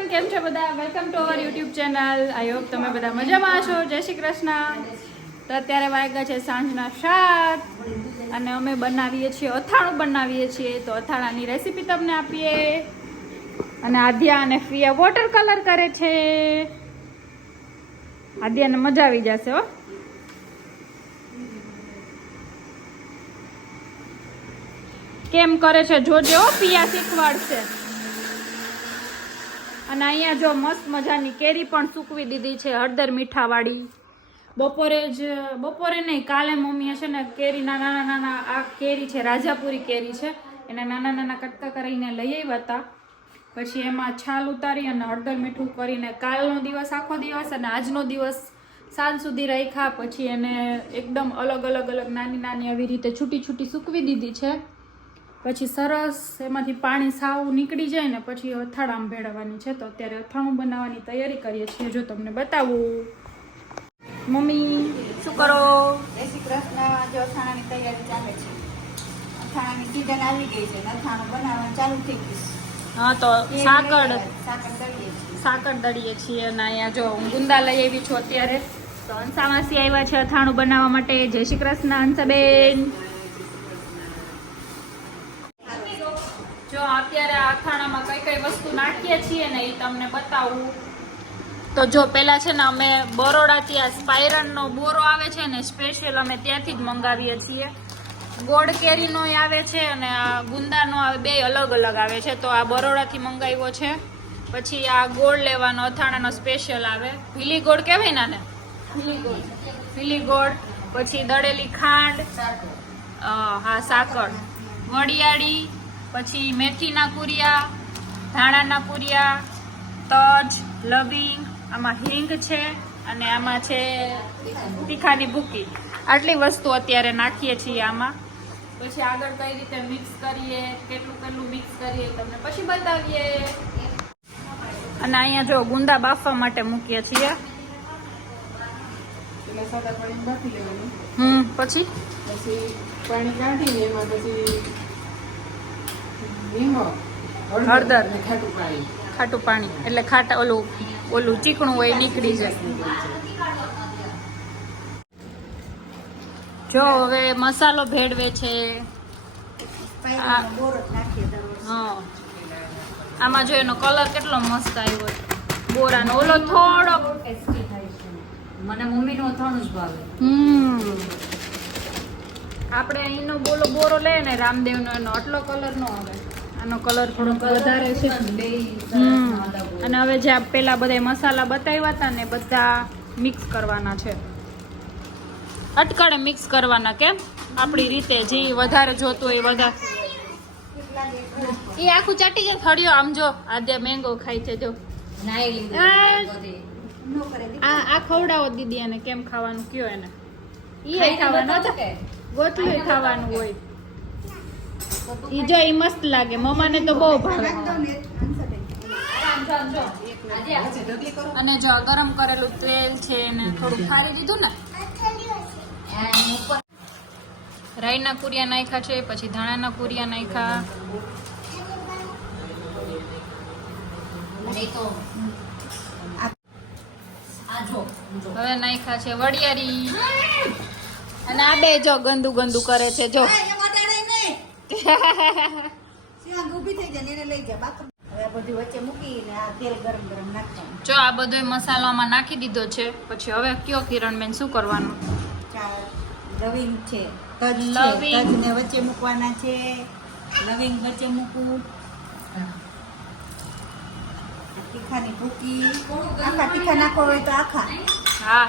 Everyone, કેમ છો બધા? Welcome to our YouTube channel. I hope તમે બધા મજામાં છો. જય શ્રી કૃષ્ણ. તો અત્યારે વાગ્યા છે સાંજના 7 અને અમે બનાવીએ છીએ અથાણું બનાવીએ છીએ. તો અથાણાની રેસીપી તમને આપીએ. અને આદ્યા અને ફિયા વોટર કલર કરે છે. આદ્યાને મજા આવી જશે હો. કેમ કરે છે જોજો, પિયા શીખવાડશે. અને અહીંયા જો મસ્ત મજાની કેરી પણ સૂકવી દીધી છે, હળદર મીઠાવાળી. બપોરે નહીં, કાલે મમ્મીએ છે ને કેરીના નાના નાના, આ કેરી છે રાજાપુરી કેરી છે, એના નાના નાના કટકા કરીને લઈ આવ્યા હતા. પછી એમાં છાલ ઉતારી અને હળદર મીઠું કરીને કાલનો દિવસ આખો દિવસ અને આજનો દિવસ સાંજ સુધી રાખ્યા. પછી એને એકદમ અલગ નાની નાની આવી રીતે છૂટી છૂટી સૂકવી દીધી છે. પછી સરસ એમાંથી પાણી સાવ નીકળી જાય ને પછી અથાણામાં ભેળવવાની છે. તો અત્યારે અથાણું બનાવવાની તૈયારી કરીએ છીએ. જો તમને બતાવું. મમ્મી શું કરો? જય શ્રી કૃષ્ણ. જો અથાણાની તૈયારી ચાલે છે. અથાણાની સીઝન આવી ગઈ છે, અથાણું બનાવવાનું ચાલુ થઈ ગયું. હા, તો સાકર સાકર દળીએ છીએ. અને અહીંયા જો હું ગુંદા લઈ આવી છું અત્યારે. તો હંસામાસી આવ્યા છે અથાણું બનાવવા માટે. જય શ્રી કૃષ્ણ હંસાબેન. જો અત્યારે આ અથાણામાં કઈ કઈ વસ્તુ નાખીએ છીએ ને એ તમને બતાવું. તો જો પેલા છે ને અમે બરોડાથી આ સ્પાયરનનો બોરો આવે છે ને સ્પેશિયલ અમે ત્યાંથી જ મંગાવીએ છીએ. ગોળ કેરીનો આવે છે અને આ ગુંદાનો આવે, બે અલગ આવે છે. તો આ બરોડાથી મંગાવ્યો છે. પછી આ ગોળ લેવાનો અથાણાનો સ્પેશિયલ આવે, ભીલી ગોળ કહેવાય ને, ભીલી ગોળ. પછી દળેલી ખાંડ, હા સાકર, વડિયાળી, પછી મેથીના કુરિયા, ધાણાના કુરિયા, તજ, લવિંગ, આમાં હિંગ છે અને આમાં છે તીખાની ભૂકી. આટલી વસ્તુ અત્યારે નાખીએ છીએ આમાં. પછી આગળ કઈ રીતે મિક્સ કરીએ, કેટલું મિક્સ કરીએ તમને પછી બતાવીએ. અને અહીંયા જો ગુંદા બાફવા માટે મૂકીએ છીએ. પછી પાણી કાઢીને એમાં પછી હળદર, ખાટું પાણી એટલે ખાટા ઓલું ચીકણું હોય નીકળી જાય. જો હવે મસાલો ભેળવે છે. હા, આમાં જો એનો કલર કેટલો મસ્ત આવ્યો બોરાનો. ઓલો થોડો ટેસ્ટી થાય છે. મને મમ્મીનું અથાણું જ ભાવે. આપણે અહીંનો બોરો લે ને રામદેવનો, એનો આટલો કલર નો આવે. આનો કલર થોડોક વધારે છે. અને હવે જે પેલા બધા મસાલા બતાવ્યા હતા ને બધા મિક્સ કરવાના છે. અટકળે મિક્સ કરવાના, કેમ આપણી રીતે જે વધારે જોતું હોય વધારે. એ આખું ચાટી જાય થળિયો. આમ જો આદ્યા મેંગો ખાય છે. જો આ ખવડાવો દીદી એને. કેમ ખાવાનું કયો એને? ઈ ખાવાનું ગોટલું ખાવાનું હોય. ઈ જો ઈ મસ્ત લાગે. મમ્માને તો બહુ ભાવે. અને જો ગરમ કરેલું તેલ છે એને થોડું ખારી દીધું ને. રાઈના કુરિયા નાખ્યા છે, પછી ધાણાના કુરિયા નાખ્યા. હવે નાખ્યા છે વડિયારી. અને આ બે જો ગંદુ કરે છે. જો જો આ બધો મસાલામાં નાખી દીધો છે. પછી હવે કયો કિરણબેન શું કરવાનું? લવિંગ છે, તજને વચ્ચે મૂકવાના છે. લવિંગ વચ્ચે મૂકવું. તીખાની ભૂકી, આખા તીખા નાખો હોય તો આખા. હા,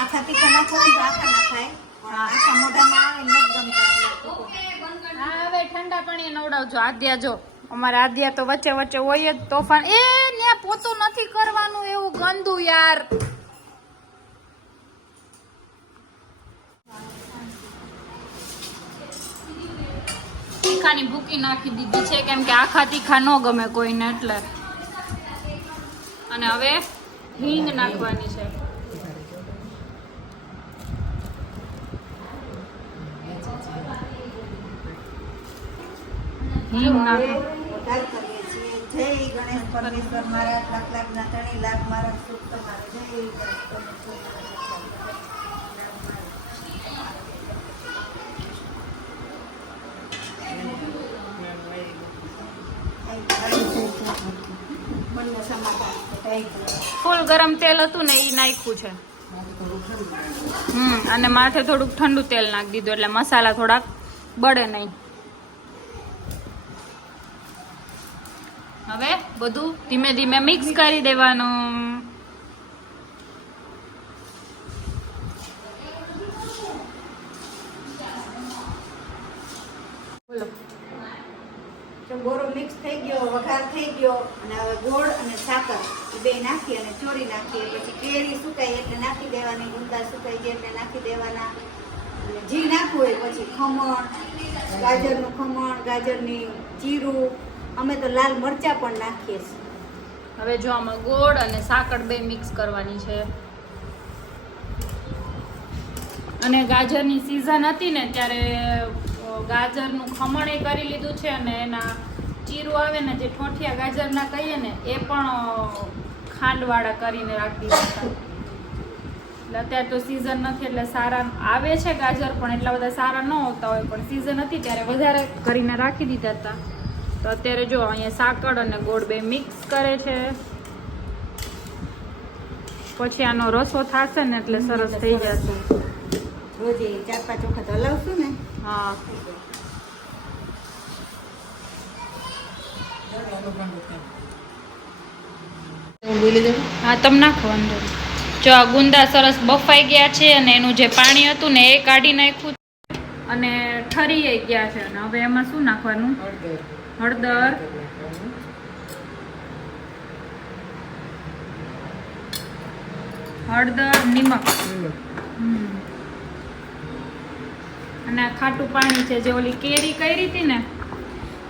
આખા તીખા નાખો હોય તો આખા નાખાય. આખા મોઢામાં નથી ગમતા. હા, હવે ઠંડા પાણી નવડાવજો. આદ્યા જો અમારે આદ્યા તો વચ્ચે હોય જ તોફાન. એ ને પોતું નથી કરવાનું એવું ગંદુ યાર. તીખાની ભૂકી નાખી દીધી છે કેમ કે આખા તીખા ન ગમે કોઈને એટલે. અને હવે હિંગ નાખવાની છે. હિંગ નાખો. જય ગણેશ પરમેશ્વર મારા લાખ લાખના ધણી લાખ મારા સુખ તમારે જય ગણેશ પરમેશ્વર બંને સમાધાન થેન્ક યુ. ફૂલ ગરમ તેલ હતું ને એ નાખ્યું છે. અને માથે થોડુંક ઠંડુ તેલ નાખી દીધું એટલે મસાલા થોડાક બળે નહીં. હવે બધું ધીમે ધીમે મિક્સ કરી દેવાનું. બોલો. તો બોરો મિક્સ થઈ ગયો, વઘાર થઈ ગયો અને હવે ગોળ અને સાકર એ બે નાખી અને ચોરી નાખીએ. પછી કેરી સુકાય એટલે નાખી દેવાની, ગુંદા સુકાઈ ગયા એટલે નાખી દેવાના. અને જી નાખવું હોય પછી ખમણ, ગાજરનું ખમણ, ગાજરની જીરું, અમે તો લાલ મરચાં પણ નાખીએ છીએ. હવે જો આમાં ગોળ અને સાકર બે મિક્સ કરવાની છે. અને ગાજરની સિઝન હતી ને ત્યારે ગાજરનું ખમણ એ કરી લીધું છે અને એના ચીરું આવે ને જે ઠોઠિયા ગાજરના કહીએ ને એ પણ ખાંડવાળા કરીને રાખી દીધા હતા. એટલે અત્યારે તો સિઝન નથી એટલે સારા આવે છે ગાજર પણ એટલા બધા સારા ન હોતા હોય, પણ સિઝન હતી ત્યારે વધારે કરીને રાખી દીધા હતા. તો અત્યારે જો અહીંયા સાકર અને ગોળ બે મિક્સ કરે છે. પછી આનો રસો થશે ને એટલે સરસ થઈ જશે. રોજે 4-5 વખત હલાવશું ને. હા હા તમે નાખો અંદર. જો આ ગુંદા સરસ બફાઈ ગયા છે અને એનું જે પાણી હતું ને એ કાઢી નાખ્યું અને ઠરી ગયા છે. અને હવે એમાં શું નાખવાનું? હળદર, નિમક અને આ ખાટું પાણી છે. જે ઓલી કેરી કરી હતી ને,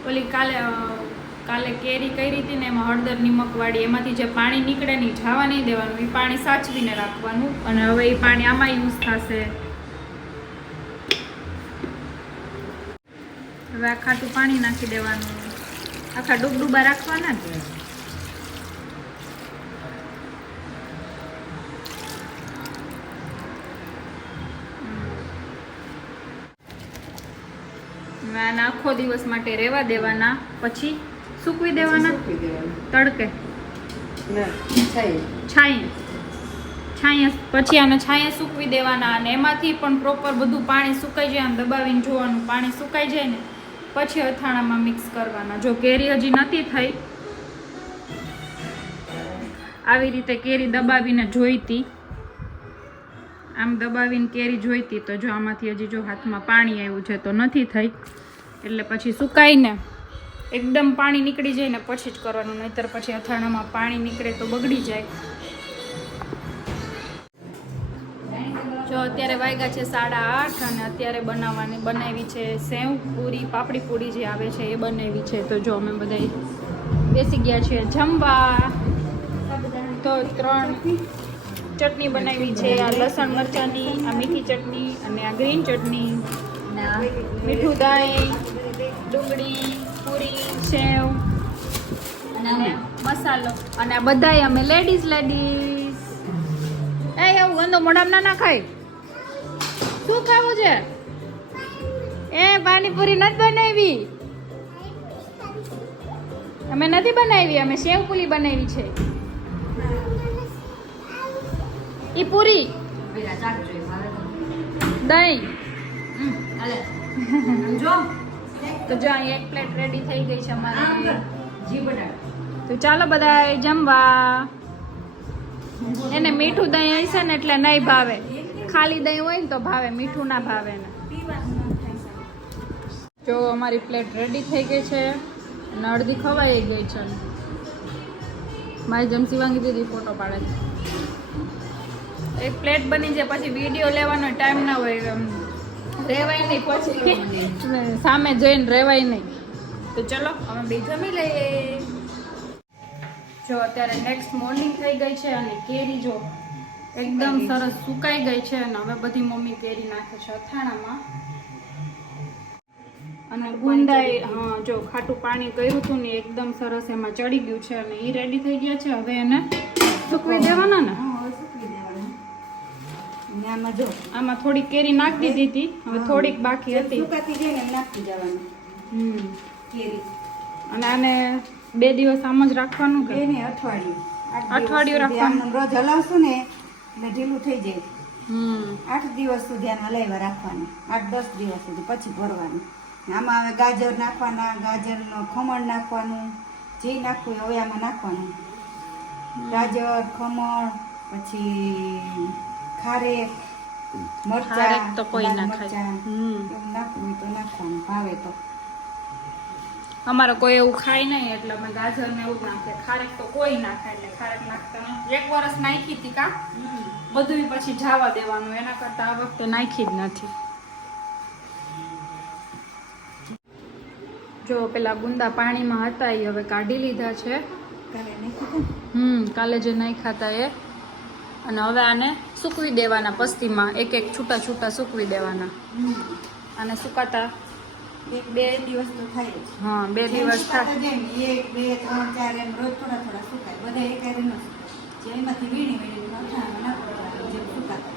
ઓલી કાલે કેરી કરી હતી ને એમાં હળદર નિમક વાળી, એમાંથી જે પાણી નીકળે ને જવા નહીં દેવાનું, એ પાણી સાચવીને રાખવાનું. અને હવે એ પાણી આમાં યુઝ થશે. હવે આ ખાટું પાણી નાખી દેવાનું. આખા ડૂબડૂબા રાખવાના જ. આને આખો દિવસ માટે રહેવા દેવાના, પછી સૂકવી દેવાના તડકે છાંયે. પછી આને છાંયે સૂકવી દેવાના. અને એમાંથી પણ પ્રોપર બધું પાણી સુકાઈ જાય, આમ દબાવીને જોવાનું પાણી સુકાઈ જાય ને પછી અથાણામાં મિક્સ કરવાના. જો કેરી હજી નથી થઈ, આવી રીતે કેરી દબાવીને જોઈતી, આમ દબાવીને કેરી જોઈતી, તો જો આમાંથી હજી જો હાથમાં પાણી આવ્યું છે તો નથી થઈ. એટલે પછી સુકાઈને એકદમ પાણી નીકળી જાય ને પછી જ કરવાનું, નહીંતર પછી અથાણામાં પાણી નીકળે તો બગડી જાય. જો અત્યારે વાગ્યા છે 8:30 અને અત્યારે બનાવી છે સેવ પૂરી, પાપડી પૂરી જે આવે છે એ બનાવી છે. તો જો અમે બધા બેસી ગયા છીએ જમવા. તો 3 ચટણી બનાવી છે, આ લસણ મરચાંની, આ મીઠી ચટણી અને આ ગ્રીન ચટણી, મીઠું દાળ, ડુંગળી, પૂરી, સેવ અને મસાલો. અને આ બધાય અમે લેડીઝ. એ એવું ગંદો મોઢામાં ના ખાય. શું ખાવું છે? એ પાણીપુરી નથી બનાવી, અમે નથી બનાવી, અમે સેવ પૂરી બનાવી છે. ઈ પૂરી દહીં. તો જો અહીં 1 પ્લેટ રેડી થઈ ગઈ છે અમારી. તો ચાલો બધા જમવા. એને મીઠું દહીં હશે ને એટલે નહીં ભાવે, ખાલી દહીં હોય ને તો ભાવે, મીઠું ના ભાવે ને. જો અમારી પ્લેટ રેડી થઈ ગઈ છે અને અડધી ખવાઈ ગઈ છે. મારી જેમ શિવાંગી દીદી ફોટો પાડે છે. એક પ્લેટ બની જાય પછી વિડીયો લેવાનો ટાઈમ ના હોય, રહેવાય નહીં, પછી સામે જોઈને રહેવાય નહીં. તો ચલો અમે બે જમી લઈએ. જો અત્યારે નેક્સ્ટ મોર્નિંગ થઈ ગઈ છે અને કેરી જો એકદમ સરસ સુકાઈ ગઈ છે. અને હવે બધી મમ્મી કેરી નાખે છે અથાણામાં. અને અને ગુંદાએ હા જો ખાટું પાણી કર્યું હતું ને એકદમ સરસ એમાં ચડી ગયું છે અને એ રેડી થઈ ગયા છે. હવે એને સૂકવી દેવાના ને. હા, હવે સૂકવી દેવાના. અને આમાં જો આમાં થોડી કેરી નાખી દીધી હતી, હવે થોડીક બાકી હતી. સુકાતી જાય ને એમ નાખી દેવાનું કેરી. અને આને 2 દિવસ આમ જ રાખવાનું કે બે ને અઠવાડિયું. અઠવાડિયું રાખવાનું. આમ રોજ હલાવશું ને એટલે ઢીલું થઈ જાય. 8 દિવસ સુધી આને હલાવ્યા રાખવાનું. 8-10 દિવસ સુધી પછી ભરવાનું. આમાં હવે ગાજર નાખવાના, ગાજરનો ખમણ નાખવાનું, જે નાખવું હોય હવે આમાં નાખવાનું. ગાજર, ખમણ, પછી ખારેક, મરચાં, ખારેક તો કોઈ લાલ ના ખાય. મરચાં, એવું નાખવું હોય તો નાખવાનું, ભાવે તો. અમારે કોઈ એવું ખાય નહીં એટલે અમે ગાજર ને એવું જ નાખીએ. ખારેક તો કોઈ ના ખાય એટલે ખારેક નાખતા નથી. 1 વર્ષ નાખી હતી કા બધું પછી જાવા દેવાનું, એના કરતા આ વખતે નાખી જ નથી. જો પેલા ગુંદા પાણીમાં હતા એ હવે કાઢી લીધા છે. કાલે નાખી દે. કાલે જે નાખ્યા હતા એ. અને હવે આને સૂકવી દેવાના પસ્તીમાં, એક છૂટા છૂટા સૂકવી દેવાના. અને સુકાતા 1-2 દિવસ તો થાય જ. હા 2 દિવસ સુકાતા જાય ને 1, 2, 3, 4 એમ રોજ થોડા થોડા સુકાય. બધા એકારે ન સુકાય. જેમાંથી વીણી અથાણામાં નાખવાનું જેમ સુકાતા.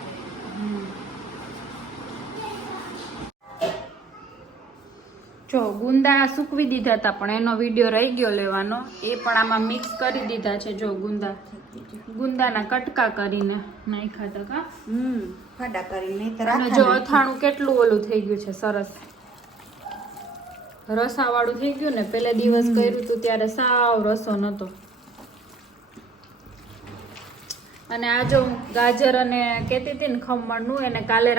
જો ગુંદા સૂકવી દીધા હતા પણ એનો વિડીયો રહી ગયો લેવાનો, એ પણ આમાં મિક્સ કરી દીધા છે. જો ગુંદાના કટકા કરીને નાખ્યા હતા કા ફાડા કરીને અને જો અથાણું કેટલું ઓલું થઈ ગયું છે, સરસ રસાવાળું થઈ ગયું ને. પેલે દિવસ કર્યું હતું ત્યારે સાવ રસો નતો. અને આ જો ગાજર અને કહેતી હતી ને ખમણનું, એને કાલે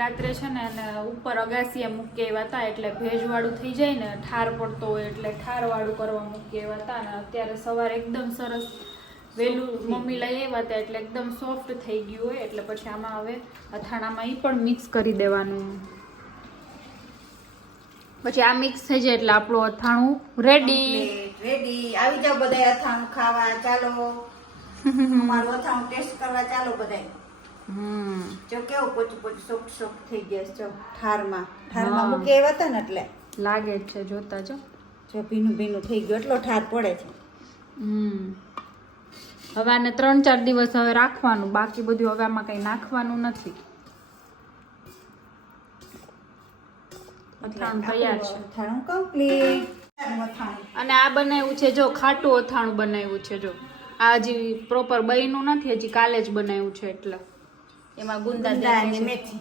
રાત્રે છે ને એને ઉપર અગાસીએ મૂકી આવ્યા હતા, એટલે ભેજવાળું થઈ જાય ને, ઠાર પડતો હોય એટલે ઠારવાળું કરવા મૂકી આવ્યા હતા. અને અત્યારે સવારે એકદમ સરસ વહેલું મમ્મી લઈ આવ્યા હતા એટલે એકદમ સોફ્ટ થઈ ગયું હોય. એટલે પછી આમાં હવે અથાણામાં એ પણ મિક્સ કરી દેવાનું. પછી આ મિક્સ થઈ જાય એટલે આપણું અથાણું રેડી. આવી જાવ બધા અથાણું ખાવા, ચાલો અમારું અથાણું ટેસ્ટ કરવા ચાલો બધા. જો કેવું પોચું પોચું સોફ્ટ સોફ્ટ થઈ ગયા છે. જો ઠારમાં મૂકી આવ્યા હતા ને એટલે લાગે જ છે જોતા. જો ભીનું ભીનું થઈ ગયું, એટલો ઠાર પડે છે. હવે આને 3-4 દિવસ હવે રાખવાનું, બાકી બધું હવે આમાં કઈ નાખવાનું નથી. અથાણું તૈયાર છે. અથાણું કમ્પ્લીટ. અને આ બનાવ્યું છે જો ખાટું અથાણું બનાવ્યું છે. જો આ હજી પ્રોપર બન્યું નથી, હજી કાલે જ બનાવ્યું છે. એટલે એમાં ગુંદા અને મેથી